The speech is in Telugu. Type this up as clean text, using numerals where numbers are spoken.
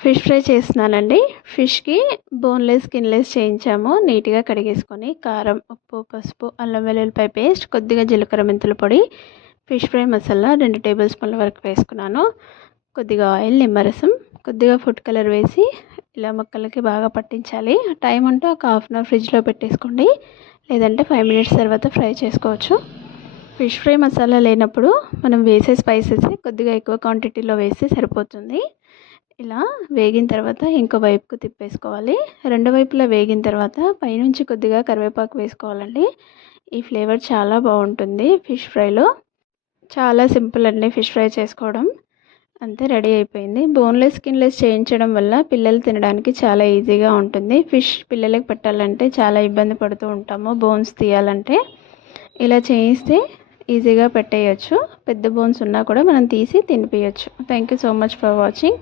ఫిష్ ఫ్రై చేస్తున్నానండి. ఫిష్‌కి బోన్‌లెస్, స్కిన్‌లెస్ చేయించాము. నీట్‌గా కడిగేసుకొని కారం, ఉప్పు, పసుపు, అల్లం వెల్లుల్లిపాయ పేస్ట్, కొద్దిగా జీలకర్ర మెంతుల పొడి, ఫిష్ ఫ్రై మసాలా 2 టేబుల్ స్పూన్ల వరకు వేసుకున్నాను. కొద్దిగా ఆయిల్, నిమ్మరసం, కొద్దిగా ఫుడ్ కలర్ వేసి ఇలా ముక్కలకి బాగా పట్టించాలి. టైం ఉంటే ఒక హాఫ్ అన్ అవర్ ఫ్రిడ్జ్‌లో పెట్టేసుకోండి. లేదంటే 5 మినిట్స్ తర్వాత ఫ్రై చేసుకోవచ్చు. ఫిష్ ఫ్రై మసాలా లేనప్పుడు మనం వేసే స్పైసెస్ కొద్దిగా ఎక్కువ క్వాంటిటీలో వేస్తే సరిపోతుంది. ఇలా వేగిన తర్వాత ఇంకో వైపుకు తిప్పేసుకోవాలి. రెండు వైపులా వేగిన తర్వాత పైనుంచి కొద్దిగా కరివేపాకు వేసుకోవాలండి. ఈ ఫ్లేవర్ చాలా బాగుంటుంది ఫిష్ ఫ్రైలో. చాలా సింపుల్ అండి ఫిష్ ఫ్రై చేసుకోవడం. అంతే, రెడీ అయిపోయింది. బోన్లెస్, స్కిన్లెస్ చేయించడం వల్ల పిల్లలు తినడానికి చాలా ఈజీగా ఉంటుంది. ఫిష్ పిల్లలకి పెట్టాలంటే చాలా ఇబ్బంది పడుతూ ఉంటాము బోన్స్ తీయాలంటే. ఇలా చేయిస్తే ఈజీగా పెట్టేయచ్చు. పెద్ద బోన్స్ ఉన్నా కూడా మనం తీసి తినిపించచ్చు. Thank you so much for watching.